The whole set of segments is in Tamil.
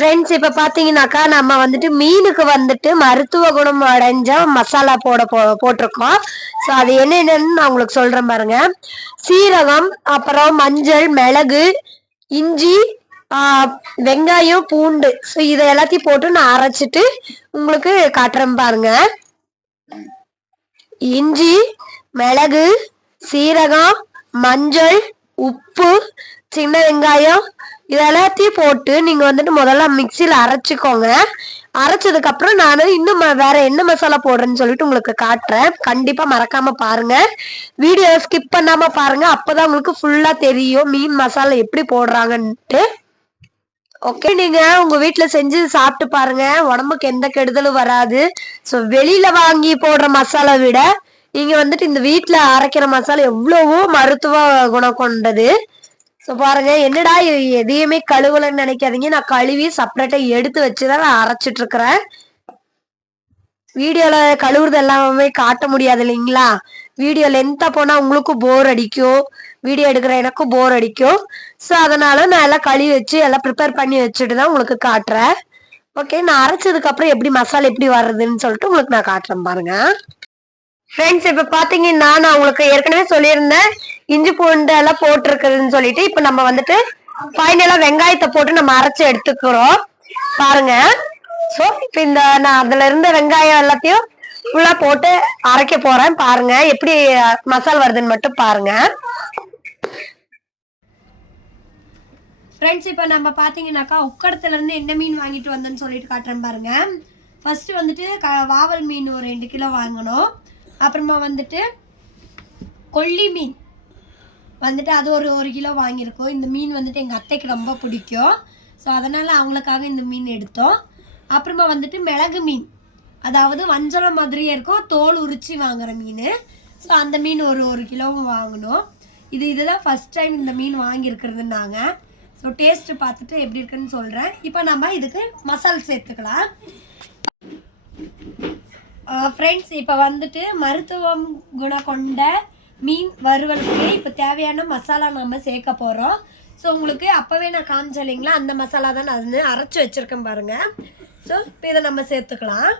ஃப்ரெண்ட்ஸ் இப்போ பார்த்தீங்கன்னாக்கா நம்ம வந்துட்டு மீனுக்கு வந்துட்டு மருத்துவ குணம் அடைஞ்ச மசாலா போட போ போட்டிருக்கோம். ஸோ அது என்னென்னு நான் உங்களுக்கு சொல்கிறேன் பாருங்க. சீரகம் அப்புறம் மஞ்சள் மிளகு இஞ்சி வெங்காயம் பூண்டு. ஸோ இதை எல்லாத்தையும் போட்டு நான் அரைச்சிட்டு உங்களுக்கு காட்டுறேன் பாருங்க. இஞ்சி மிளகு சீரகம் மஞ்சள் உப்பு சின்ன வெங்காயம் இது எல்லாத்தையும் போட்டு நீங்க வந்துட்டு முதல்ல மிக்சியில அரைச்சிக்கோங்க. அரைச்சதுக்கு அப்புறம் நான் இன்னும் ம- வேற என்ன மசாலா போடுறேன்னு சொல்லிட்டு உங்களுக்கு காட்டுறேன். கண்டிப்பா மறக்காம பாருங்க. வீடியோ ஸ்கிப் பண்ணாம பாருங்க. அப்பதான் உங்களுக்கு ஃபுல்லா தெரியும் மீன் மசாலா எப்படி போடுறாங்கன்ட்டு. ஓகே நீங்க உங்க வீட்டில் செஞ்சு சாப்பிட்டு பாருங்க. உடம்புக்கு எந்த கெடுதலும் வராது. ஸோ வெளியில வாங்கி போடுற மசாலா விட நீங்க வந்துட்டு இந்த வீட்டில் அரைக்கிற மசாலா எவ்வளவோ மருத்துவ குணம் கொண்டது. ஸோ பாருங்க என்னடா எதையுமே கழுவலன்னு நினைக்காதீங்க. நான் கழுவி செப்பரேட்டா எடுத்து வச்சுதான் நான் அரைச்சிட்டு இருக்கிறேன் வீடியோல கழுவுறது எல்லாமே காட்ட முடியாது இல்லைங்களா? வீடியோ லென்த்தா போனா உங்களுக்கும் போர் அடிக்கும். வீடியோ எடுக்கிற எனக்கும் போர் அடிக்கும். ஸோ அதனால நான் எல்லாம் கழுவி வச்சு எல்லாம் ப்ரிப்பேர் பண்ணி வச்சுட்டு தான் உங்களுக்கு காட்டுறேன். ஓகே நான் அரைச்சதுக்கு அப்புறம் எப்படி மசாலா எப்படி வர்றதுன்னு சொல்லிட்டு உங்களுக்கு நான் காட்டுறேன் பாருங்க. ஃப்ரெண்ட்ஸ் இப்ப பாத்தீங்கன்னா நான் உங்களுக்கு ஏற்கனவே சொல்லியிருந்தேன். இஞ்சி பூண்டு எல்லாம் போட்டிருக்குதுன்னு சொல்லிட்டு இப்ப நம்ம வந்துட்டு ஃபைனலா வெங்காயத்தை போட்டு நம்ம அரைச்சு எடுத்துக்கிறோம். பாருங்க. சோ இப்ப இந்த நான் அதுல இருந்த வெங்காயம் எல்லாத்தையும் ஃபுல்லா போட்டு அரைக்க போறேன். பாருங்க எப்படி மசால் வருதுன்னு மட்டும் பாருங்க. ஃப்ரெண்ட்ஸ் இப்போ நம்ம பார்த்தீங்கன்னாக்கா உக்கடத்துல இருந்து என்ன மீன் வாங்கிட்டு வந்தேன்னு சொல்லிட்டு காட்டுறேன் பாருங்க. ஃபர்ஸ்ட் வந்துட்டு க வாவல் மீன் ஒரு ரெண்டு கிலோ வாங்கணும். அப்புறமா வந்துட்டு கொல்லி மீன். வந்துட்டு அது ஒரு ஒரு கிலோ வாங்கியிருக்கோம். இந்த மீன் வந்துட்டு எங்கள் அத்தைக்கு ரொம்ப பிடிக்கும். ஸோ அதனால் அவங்களுக்காக இந்த மீன் எடுத்தோம். அப்புறமா வந்துட்டு மிளகு மீன். அதாவது வஞ்சரம் மாதிரியே இருக்கும். தோல் உரித்து வாங்குகிற மீன். ஸோ அந்த மீன் ஒரு ஒரு கிலோவும் வாங்கினோம். இது இதுதான் ஃபஸ்ட் டைம் இந்த மீன் வாங்கியிருக்கிறதுனாங்க. ஸோ டேஸ்ட்டு பார்த்துட்டு எப்படி இருக்குன்னு சொல்கிறேன் இப்போ நம்ம இதுக்கு மசால் சேர்த்துக்கலாம். ஃப்ரெண்ட்ஸ் இப்போ வந்துட்டு மருத்துவம் குணம் கொண்ட மீன் வறுவலுக்கு இப்போ தேவையான மசாலா நம்ம சேர்க்க போகிறோம் ஸோ உங்களுக்கு அப்போவே நான் காமிச்சேன் இல்லைங்களா? அந்த மசாலா தான் நான் வந்து அரைச்சி வச்சுருக்கேன் பாருங்கள் ஸோ இப்போ இதை நம்ம சேர்த்துக்கலாம்.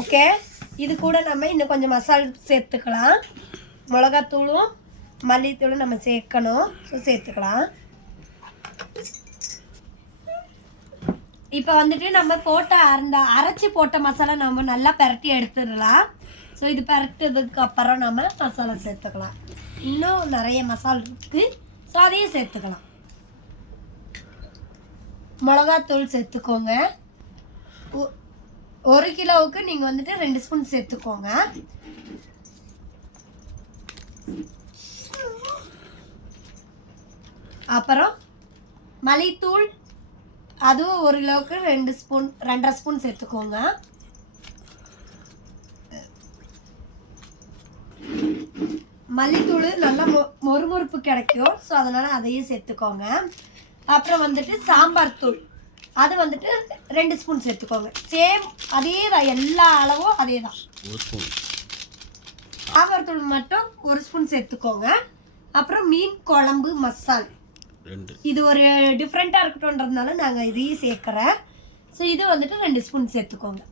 ஓகே இது கூட நம்ம இன்னும் கொஞ்சம் மசால் சேர்த்துக்கலாம். மிளகாத்தூளும் மல்லித்தூளும் நம்ம சேர்க்கணும். ஸோ சேர்த்துக்கலாம். இப்போ வந்துட்டு நம்ம போட்ட அந்த அரைச்சி போட்ட மசாலா நம்ம நல்லா பரட்டி எடுத்துடலாம். ஸோ இது பெரட்டுறதுக்கு அப்புறம் நம்ம மசாலா சேர்த்துக்கலாம். இன்னும் நிறைய மசாலா இருக்குது ஸோ அதையும் சேர்த்துக்கலாம். மிளகாத்தூள் சேர்த்துக்கோங்க. ஒ- ஒரு கிலோவுக்கு நீங்கள் வந்துட்டு ரெண்டு ஸ்பூன் சேர்த்துக்கோங்க. அப்புறம் மல்லித்தூள் அதுவும் ஒரு கிலோவுக்கு ரெண்டு ஸ்பூன் ரெண்டரை ஸ்பூன் சேர்த்துக்கோங்க. மல்லித்தூள் நல்லா மொ மொறுமொறுப்பு கிடைக்கும் ஸோ அதனால் அதையும் சேர்த்துக்கோங்க. அப்புறம் வந்துட்டு சாம்பார் தூள் அது வந்துட்டு ரெண்டு ஸ்பூன் சேர்த்துக்கோங்க. சேம் அதே தான் எல்லா அளவும் அதே தான். சாம்பார் தூள் மட்டும் ஒரு ஸ்பூன் சேர்த்துக்கோங்க. அப்புறம் மீன் குழம்பு மசால். இது ஒரு டிஃப்ரெண்ட்டாக இருக்கட்டும்ன்றதுனால நாங்கள் இதையும் சேர்க்குறேன். ஸோ இது வந்துட்டு ரெண்டு ஸ்பூன் சேர்த்துக்கோங்க.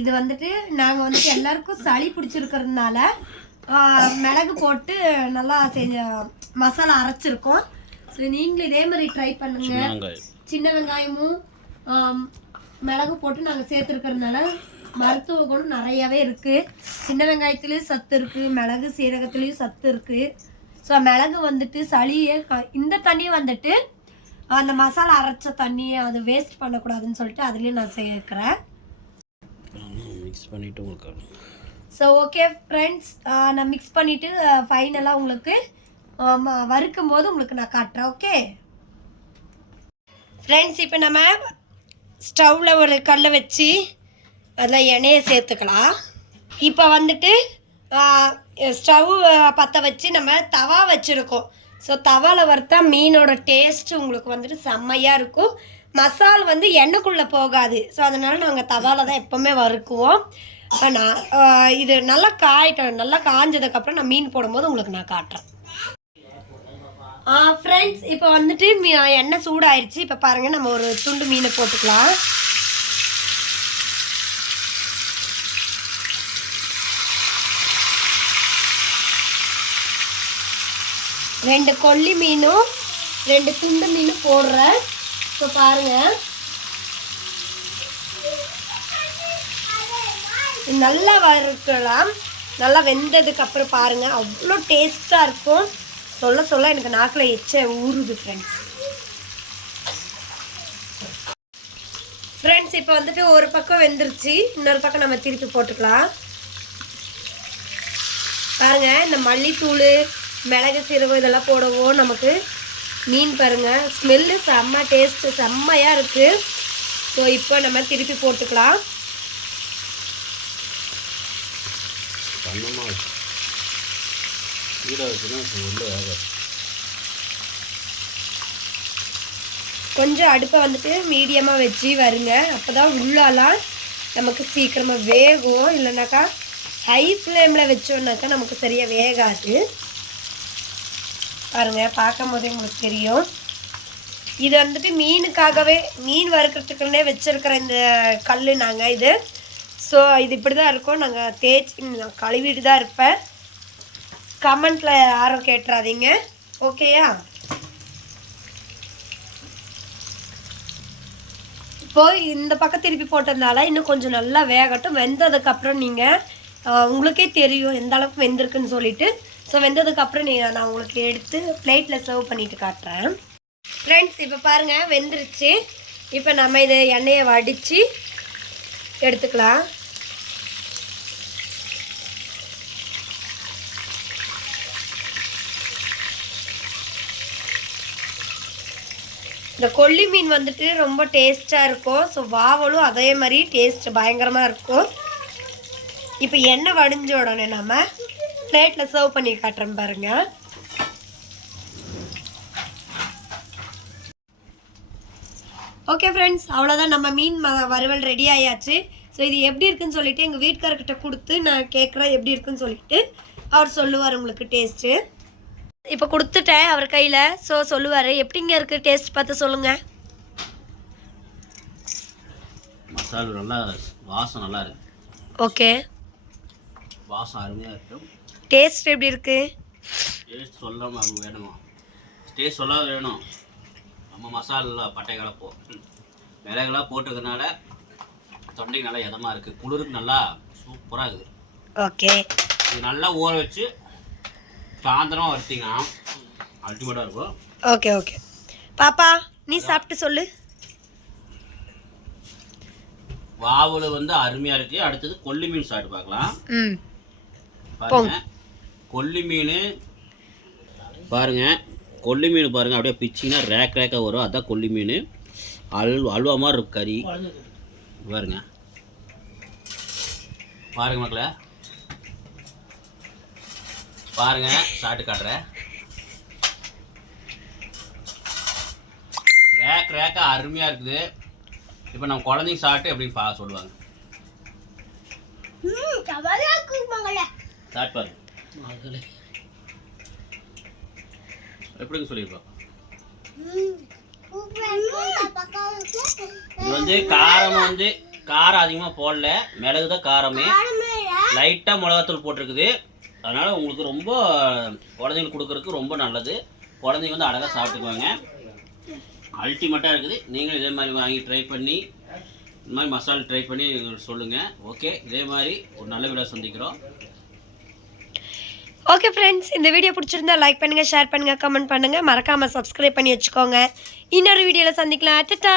இது வந்துட்டு நாங்கள் வந்துட்டு எல்லாருக்கும் சளி பிடிச்சிருக்கிறதுனால மிளகு போட்டு நல்லா செஞ்ச மசாலா அரைச்சிருக்கோம். ஸோ நீங்களும் இதே மாதிரி ட்ரை பண்ணுங்க. வெங்காயம். சின்ன வெங்காயமும் மிளகு போட்டு நாங்கள் சேர்த்துருக்கறதுனால மருத்துவ குணம் நிறையவே இருக்குது சின்ன வெங்காயத்துலேயும் சத்து இருக்குது மிளகு சீரகத்துலேயும் சத்து இருக்குது ஸோ மிளகு வந்துட்டு சளியை இந்த தண்ணி வந்துட்டு அந்த மசாலா அரைச்ச தண்ணியை அது வேஸ்ட் பண்ணக்கூடாதுன்னு சொல்லிட்டு அதுலேயும் நான் சேர்க்குறேன். மிக்ஸ் பண்ணிவிட்டு உங்களுக்கு ஸோ ஓகே ஃப்ரெண்ட்ஸ் நான் மிக்ஸ் பண்ணிவிட்டு ஃபைனலாக உங்களுக்கு வறுக்கும் போது உங்களுக்கு நான் காட்டுறேன் ஓகே ஃப்ரெண்ட்ஸ் இப்போ நம்ம ஸ்டவ்வில் ஒரு கல்லை வச்சு அதில் எண்ணெயை சேர்த்துக்கலாம். இப்போ வந்துட்டு ஸ்டவ் பற்ற வச்சு நம்ம தவா வச்சுருக்கோம். ஸோ தவாவில் வறுத்தா மீனோட டேஸ்ட்டு உங்களுக்கு வந்துட்டு செம்மையாக இருக்கும். மசால் வந்து எண்ணெய்க்குள்ளே போகாது. ஸோ அதனால் நாங்கள் தவாவில் தான் எப்போவுமே வறுக்குவோம். நான் இது நல்லா காயிட்டோம். நல்லா காஞ்சதுக்கப்புறம் நான் மீன் போடும்போது உங்களுக்கு நான் காட்டுறேன். ஃப்ரெண்ட்ஸ் இப்போ வந்துட்டு மீ- எண்ணெய் சூடாயிருச்சு. இப்போ பாருங்கள் நம்ம ஒரு துண்டு மீனை போட்டுக்கலாம். ரெண்டு கொல்லி மீனும் ரெண்டு துண்டு மீனும் போடுறேன். இப்போ பாருங்கள் நல்லா வறுக்கலாம். நல்லா வெந்ததுக்கு அப்புறம் பாருங்கள் அவ்வளோ டேஸ்ட்டாக இருக்கும். சொல்ல சொல்ல எனக்கு நாக்கில் எச்ச ஊறுது ஃப்ரெண்ட்ஸ் ஃப்ரெண்ட்ஸ் இப்போ வந்துட்டு ஒரு பக்கம் வெந்துருச்சு. இன்னொரு பக்கம் நம்ம திருப்பி போட்டுக்கலாம். பாருங்க இந்த மல்லித்தூள் மிளகு சீரகம் இதெல்லாம் போடவும் நமக்கு மீன் பாருங்கள் ஸ்மெல்லு செம்ம டேஸ்ட்டு செம்மையாக இருக்குது ஸோ இப்போ நம்ம திருப்பி போட்டுக்கலாம். பண்ணமாக வச்சுன்னா அது வேகாது கொஞ்சம் அடுப்பை வந்துட்டு மீடியமாக வச்சு வருங்க. அப்போ தான் உள்ளாலாம் நமக்கு சீக்கிரமாக வேகும். இல்லைனாக்கா ஹை ஃப்ளேமில் வச்சோன்னாக்கா நமக்கு சரியாக வேகாது. பாருங்க பார்க்கும் போதே உங்களுக்கு தெரியும். இது வந்துட்டு மீனுக்காகவே மீன் வறுக்கிறதுக்குன்னே வச்சுருக்கிற இந்த கல் நாங்கள் இது. ஸோ இது இப்படி தான் இருக்கும். நாங்கள் தேய்ச்சி நான் கழுவிட்டு தான் இருப்பேன். கமெண்ட்டில் யாரும் கேட்டுறாதீங்க ஓகேயா இப்போ இந்த பக்கம் திருப்பி போட்டதுனால இன்னும் கொஞ்சம் நல்லா வேகட்டும். வெந்ததுக்கப்புறம் நீங்கள் உங்களுக்கே தெரியும் எந்த அளவுக்கு வெந்திருக்குன்னு சொல்லிட்டு. ஸோ வெந்ததுக்கப்புறம் நீங்கள் நான் உங்களுக்கு எடுத்து பிளேட்டில் சர்வ் பண்ணிவிட்டு காட்டுறேன். ஃப்ரெண்ட்ஸ் இப்போ பாருங்கள் வெந்துருச்சு. இப்போ நம்ம இதை எண்ணெயை வடித்து எடுத்துக்கலாம். இந்த கொல்லி மீன் வந்துட்டு ரொம்ப டேஸ்ட்டாக இருக்கும். ஸோ வாவலும் அதே மாதிரி டேஸ்ட் பயங்கரமாக இருக்கும். இப்போ எண்ணெய் வடிஞ்ச உடனே நம்ம பிளேட்டில் சர்வ் பண்ணி காட்டுறோம் பாருங்கள் ஓகே ஃப்ரெண்ட்ஸ் அவ்வளோதான் நம்ம மீன் ம வறுவல் ரெடி ஆயாச்சு. ஸோ இது எப்படி இருக்குன்னு சொல்லிவிட்டு எங்கள் வீட்டுக்காரர்கிட்ட கொடுத்து நான் கேட்குறேன் எப்படி இருக்குன்னு சொல்லிட்டு. அவர் சொல்லுவார் உங்களுக்கு டேஸ்ட்டு இப்போ கொடுத்துட்டேன் அவர் கையில். ஸோ சொல்லுவார். எப்படிங்க இருக்குது டேஸ்ட் பார்த்து சொல்லுங்கள் மசாலா நல்லா வாசம் நல்லா இருக்கு. ஓகே வாசம் அருமையாக இருக்கும் டேஸ்ட் எப்படி இருக்குது டேஸ்ட் சொல்லாம அவங்க வேணுமா? டேஸ்ட் சொல்லாத வேணும். நம்ம மசாலா பட்டை கலப்போம் மிளகுலாம் போட்டிருக்கனால தொண்டைக்கு நல்லா இதமாக இருக்குது குளிருக்கு நல்லா சூப்பராக இருக்குது. ஓகே இது நல்லா ஊற வச்சு சாயந்தரமாக வறுத்தீங்கன்னா அல்டிமேட்டாக இருக்கும் ஓகே ஓகே. பாப்பா நீ சாப்பிட்டு சொல்லு. வாவல் வந்து அருமையாக இருக்குது அடுத்தது கொல்லி மீன் சாப்பிட்டு பார்க்கலாம். ம். பாருங்க. கொல்லி மீன் பாருங்க. கொல்லி மீன் பாருங்க. அப்படியே பிச்சிங்கன்னா ரேக் ரேக்காக வரும். அதான் கொல்லி மீன். அல் அல்வா மாதிரி இருக்கும் கறி. பாருங்க. பாருங்க மக்களே. பாருங்க சாப்பிட்டு காட்டுறேன். ரேக் ரேக்கா அருமையாக இருக்குது. இப்போ நம்ம குழந்தைங்க சாப்பிட்டு எப்படின்னு பா சொல்லுவாங்க. பாருங்க. எப்படிங்க சொல்லியிருப்போம் இது வந்து காரம் வந்து காரம் அதிகமாக போடல. மிளகு தான் காரமே லைட்டாக மிளகாத்தூள் போட்டிருக்குது. அதனால் உங்களுக்கு ரொம்ப குழந்தைங்களுக்கு கொடுக்குறதுக்கு ரொம்ப நல்லது. குழந்தைங்க வந்து அழகாக சாப்பிட்டுக்குவாங்க அல்டிமேட்டாக இருக்குது. நீங்களும் இதே மாதிரி வாங்கி ட்ரை பண்ணி இந்த மாதிரி மசாலா ட்ரை பண்ணி சொல்லுங்கள் ஓகே இதே மாதிரி ஒரு நல்ல வீடாக சந்திக்கிறோம். ஓகே ஃப்ரெண்ட்ஸ் இந்த வீடியோ பிடிச்சிருந்தா லைக் பண்ணுங்கள் ஷேர் பண்ணுங்கள் கமெண்ட் பண்ணுங்கள் மறக்காமல் சப்ஸ்கிரைப் பண்ணி வச்சுக்கோங்க. இன்னொரு வீடியோவில் சந்திக்கலாம். டட்டா